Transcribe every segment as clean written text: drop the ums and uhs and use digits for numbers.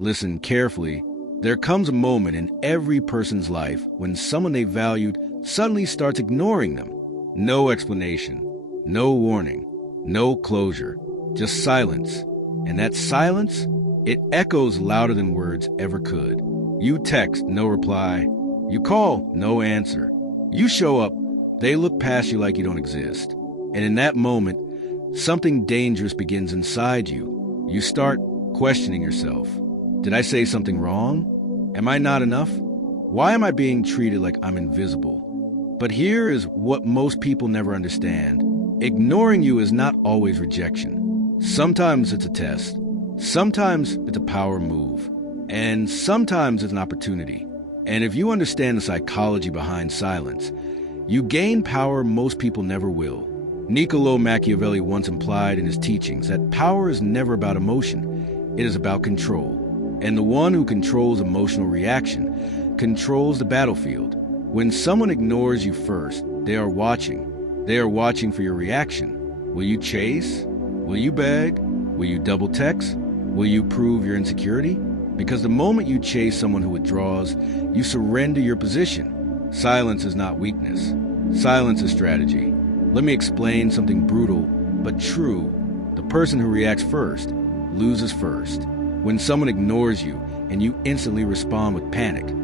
Listen carefully. There comes a moment in every person's life when someone they valued suddenly starts ignoring them. No explanation, no warning, no closure, just silence. And that silence, it echoes louder than words ever could. You text, no reply. You call, no answer. You show up, they look past you like you don't exist. And in that moment, something dangerous begins inside you. You start questioning yourself. Did I say something wrong? Am I not enough? Why am I being treated like I'm invisible? But here is what most people never understand. Ignoring you is not always rejection. Sometimes it's a test. Sometimes it's a power move. And sometimes it's an opportunity. And if you understand the psychology behind silence, you gain power most people never will. Niccolò Machiavelli once implied in his teachings that power is never about emotion. It is about control. And the one who controls emotional reaction controls the battlefield. When someone ignores you first, they are watching. They are watching for your reaction. Will you chase? Will you beg? Will you double text? Will you prove your insecurity? Because the moment you chase someone who withdraws, you surrender your position. Silence is not weakness. Silence is strategy. Let me explain something brutal, but true. The person who reacts first loses first. When someone ignores you and you instantly respond with panic,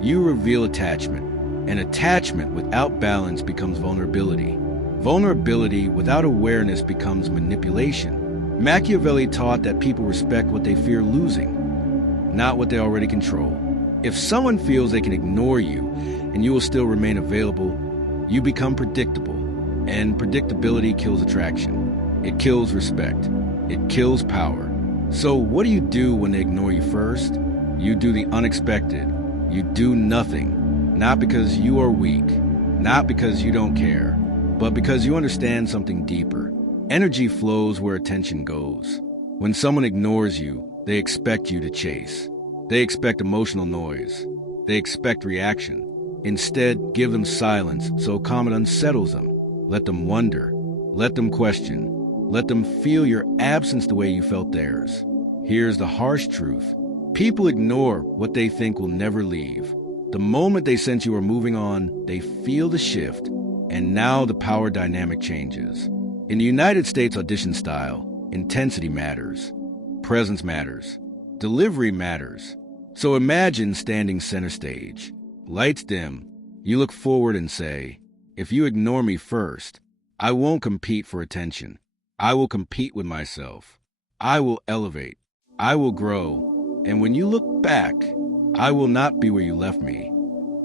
you reveal attachment. And attachment without balance becomes vulnerability. Vulnerability without awareness becomes manipulation. Machiavelli taught that people respect what they fear losing, not what they already control. If someone feels they can ignore you and you will still remain available, you become predictable. And predictability kills attraction. It kills respect. It kills power. So what do you do when they ignore you first? You do the unexpected. You do nothing. Not because you are weak, not because you don't care, but because you understand something deeper. Energy flows where attention goes. When someone ignores you, they expect you to chase. They expect emotional noise. They expect reaction. Instead, give them silence so calm it unsettles them. Let them wonder. Let them question. Let them feel your absence the way you felt theirs. Here's the harsh truth. People ignore what they think will never leave. The moment they sense you are moving on, they feel the shift, and now the power dynamic changes. In the United States audition style, intensity matters, presence matters, delivery matters. So imagine standing center stage. Lights dim, you look forward and say, if you ignore me first, I won't compete for attention. I will compete with myself. I will elevate. I will grow. And when you look back, I will not be where you left me.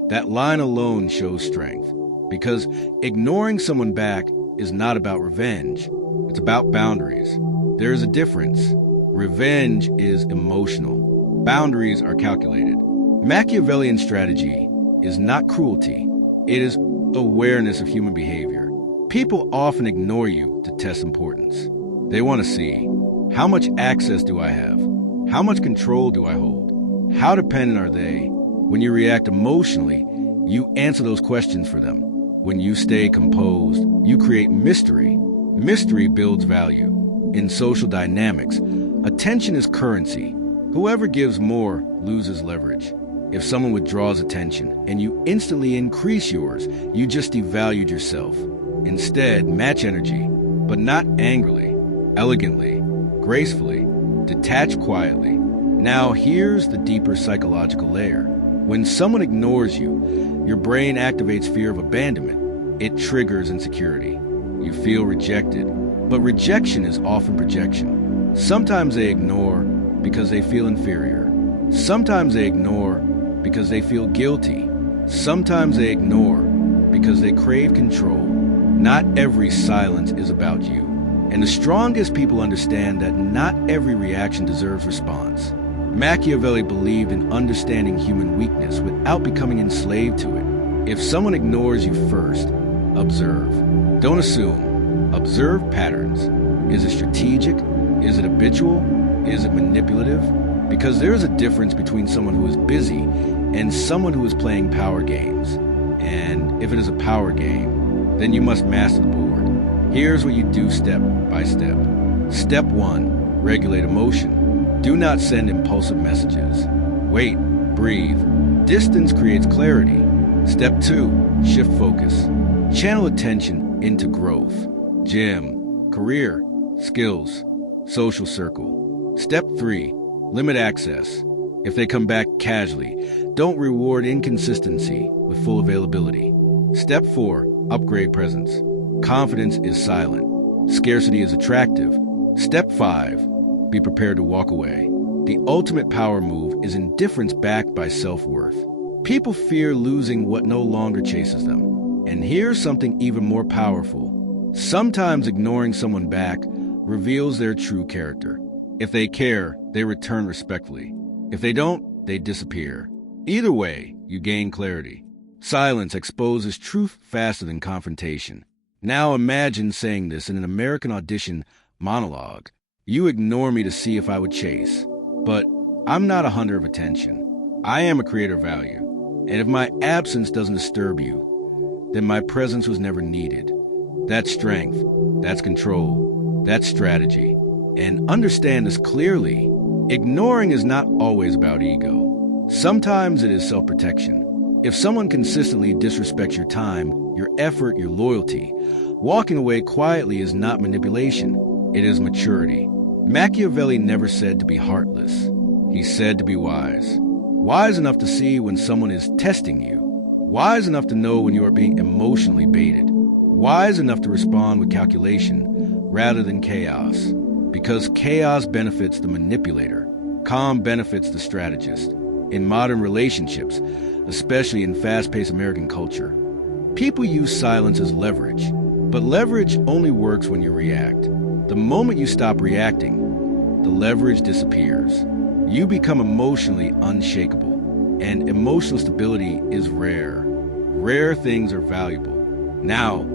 That line alone shows strength, because ignoring someone back is not about revenge. It's about boundaries. There is a difference. Revenge is emotional. Boundaries are calculated. Machiavellian strategy is not cruelty. It is awareness of human behavior. People often ignore you to test importance. They want to see, how much access do I have? How much control do I hold? How dependent are they? When you react emotionally, you answer those questions for them. When you stay composed, you create mystery. Mystery builds value. In social dynamics, attention is currency. Whoever gives more loses leverage. If someone withdraws attention and you instantly increase yours, you just devalued yourself. Instead, match energy, but not angrily, elegantly, gracefully, detach quietly. Now here's the deeper psychological layer. When someone ignores you, your brain activates fear of abandonment. It triggers insecurity. You feel rejected, but rejection is often projection. Sometimes they ignore because they feel inferior. Sometimes they ignore because they feel guilty. Sometimes they ignore because they crave control. Not every silence is about you. And the strongest people understand that not every reaction deserves response. Machiavelli believed in understanding human weakness without becoming enslaved to it. If someone ignores you first, observe. Don't assume. Observe patterns. Is it strategic? Is it habitual? Is it manipulative? Because there is a difference between someone who is busy and someone who is playing power games. And if it is a power game, then you must master the board. Here's what you do step by step. Step 1, regulate emotion. Do not send impulsive messages. Wait, breathe. Distance creates clarity. Step 2, shift focus. Channel attention into growth. Gym, career, skills, social circle. Step 3, limit access. If they come back casually, don't reward inconsistency with full availability. Step 4, upgrade presence. Confidence is silent. Scarcity is attractive. Step 5, be prepared to walk away. The ultimate power move is indifference backed by self-worth. People fear losing what no longer chases them. And here's something even more powerful. Sometimes ignoring someone back reveals their true character. If they care, they return respectfully. If they don't, they disappear. Either way, you gain clarity. Silence exposes truth faster than confrontation. Now imagine saying this in an American audition monologue. You ignore me to see if I would chase. But I'm not a hunter of attention. I am a creator of value. And if my absence doesn't disturb you, then my presence was never needed. That's strength. That's control. That's strategy. And understand this clearly. Ignoring is not always about ego. Sometimes it is self-protection. If someone consistently disrespects your time, your effort, your loyalty, walking away quietly is not manipulation. It is maturity. Machiavelli never said to be heartless. He said to be wise. Wise enough to see when someone is testing you. Wise enough to know when you are being emotionally baited. Wise enough to respond with calculation rather than chaos. Because chaos benefits the manipulator. Calm benefits the strategist. In modern relationships, especially in fast-paced American culture, people use silence as leverage. But leverage only works when you react. The moment you stop reacting, the leverage disappears. You become emotionally unshakable, and emotional stability is rare. Rare things are valuable. Now,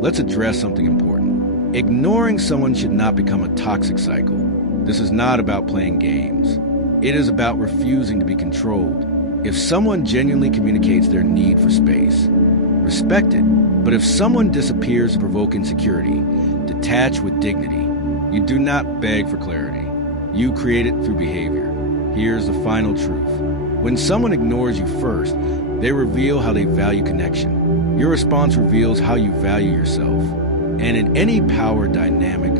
let's address something important. Ignoring someone should not become a toxic cycle. This is not about playing games. It is about refusing to be controlled. If someone genuinely communicates their need for space, respect it. But if someone disappears to provoke insecurity, detach with dignity. You do not beg for clarity. You create it through behavior. Here's the final truth. When someone ignores you first, they reveal how they value connection. Your response reveals how you value yourself. And in any power dynamic,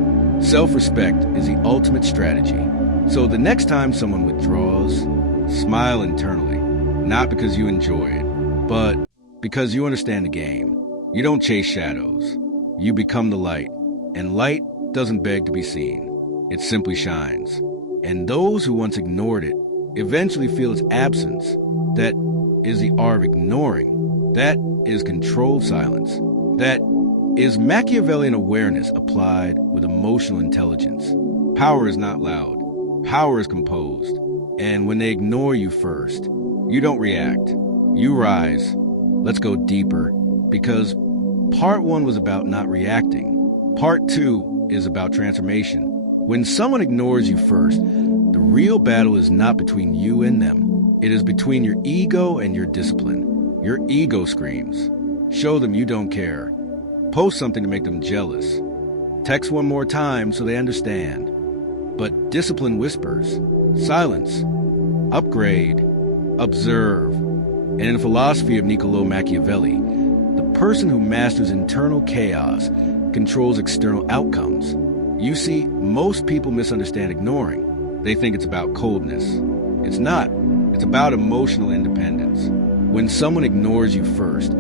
self-respect is the ultimate strategy. So the next time someone withdraws, smile internally, not because you enjoy it, but because you understand the game. You don't chase shadows. You become the light. And light doesn't beg to be seen. It simply shines. And those who once ignored it eventually feel its absence. That is the art of ignoring. That is controlled silence. That is Machiavellian awareness applied with emotional intelligence. Power is not loud. Power is composed. And when they ignore you first, you don't react. You rise. Let's go deeper. Because part 1 was about not reacting. Part 2 is about transformation. When someone ignores you first, the real battle is not between you and them. It is between your ego and your discipline. Your ego screams. Show them you don't care. Post something to make them jealous. Text one more time so they understand. But discipline whispers. Silence. Upgrade. Observe. And in the philosophy of Niccolò Machiavelli, the person who masters internal chaos controls external outcomes. You see, most people misunderstand ignoring. They think it's about coldness. It's not. It's about emotional independence. When someone ignores you first,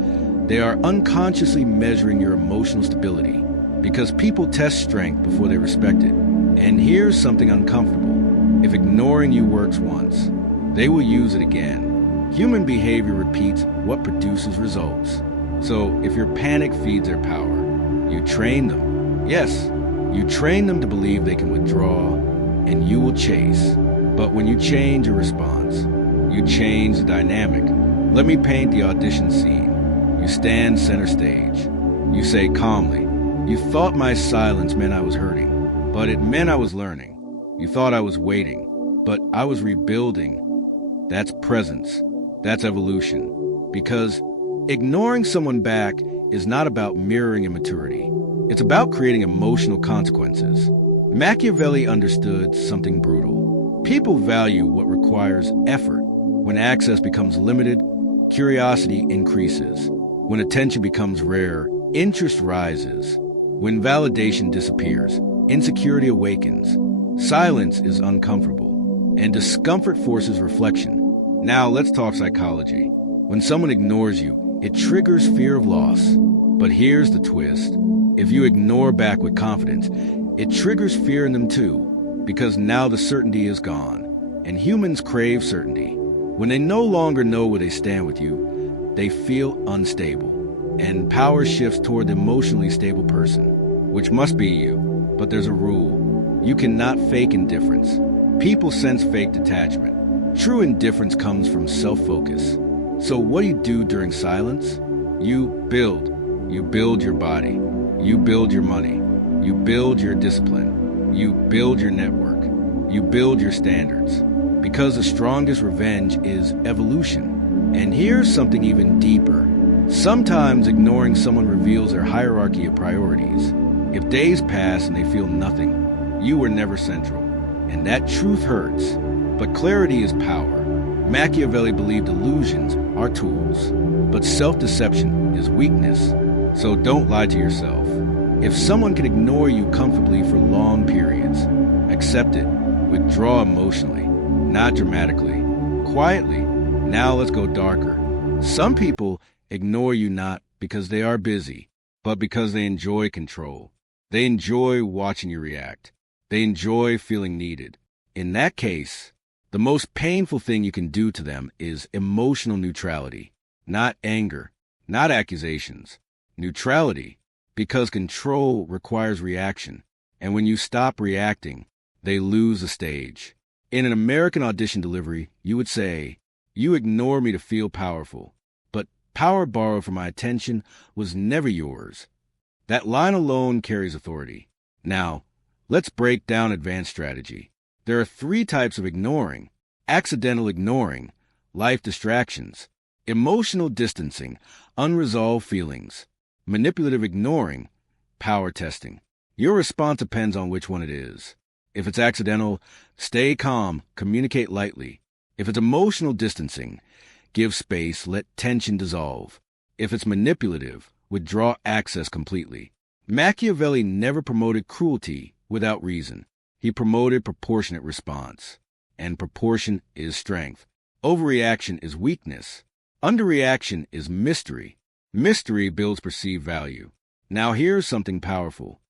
they are unconsciously measuring your emotional stability, because people test strength before they respect it. And here's something uncomfortable. If ignoring you works once, they will use it again. Human behavior repeats what produces results. So if your panic feeds their power, you train them. Yes, you train them to believe they can withdraw, and you will chase. But when you change your response, you change the dynamic. Let me paint the audition scene. You stand center stage. You say calmly, "You thought my silence meant I was hurting, but it meant I was learning. You thought I was waiting, but I was rebuilding." That's presence. That's evolution. Because ignoring someone back is not about mirroring immaturity. It's about creating emotional consequences. Machiavelli understood something brutal. People value what requires effort. When access becomes limited, curiosity increases. When attention becomes rare, interest rises. When validation disappears, insecurity awakens. Silence is uncomfortable, and discomfort forces reflection. Now let's talk psychology. When someone ignores you, it triggers fear of loss. But here's the twist. If you ignore back with confidence, it triggers fear in them too, because now the certainty is gone. And humans crave certainty. When they no longer know where they stand with you, they feel unstable. And power shifts toward the emotionally stable person, which must be you. But there's a rule. You cannot fake indifference. People sense fake detachment. True indifference comes from self-focus. So what do you do during silence? You build. You build your body. You build your money. You build your discipline. You build your network. You build your standards. Because the strongest revenge is evolution. And here's something even deeper. Sometimes ignoring someone reveals their hierarchy of priorities. If days pass and they feel nothing, you were never central. And that truth hurts. But clarity is power. Machiavelli believed illusions are tools, but self-deception is weakness. So don't lie to yourself. If someone can ignore you comfortably for long periods, accept it. Withdraw emotionally, not dramatically. Quietly. Now let's go darker. Some people ignore you not because they are busy, but because they enjoy control. They enjoy watching you react. They enjoy feeling needed. In that case, the most painful thing you can do to them is emotional neutrality, not anger, not accusations. Neutrality, because control requires reaction, and when you stop reacting, they lose the stage. In an American audition delivery, you would say, "You ignore me to feel powerful, but power borrowed from my attention was never yours." That line alone carries authority. Now, let's break down advanced strategy. There are 3 types of ignoring: accidental ignoring, life distractions, emotional distancing, unresolved feelings, manipulative ignoring, power testing. Your response depends on which one it is. If it's accidental, stay calm, communicate lightly. If it's emotional distancing, give space, let tension dissolve. If it's manipulative, withdraw access completely. Machiavelli never promoted cruelty without reason. He promoted proportionate response. And proportion is strength. Overreaction is weakness. Underreaction is mystery. Mystery builds perceived value. Now here's something powerful.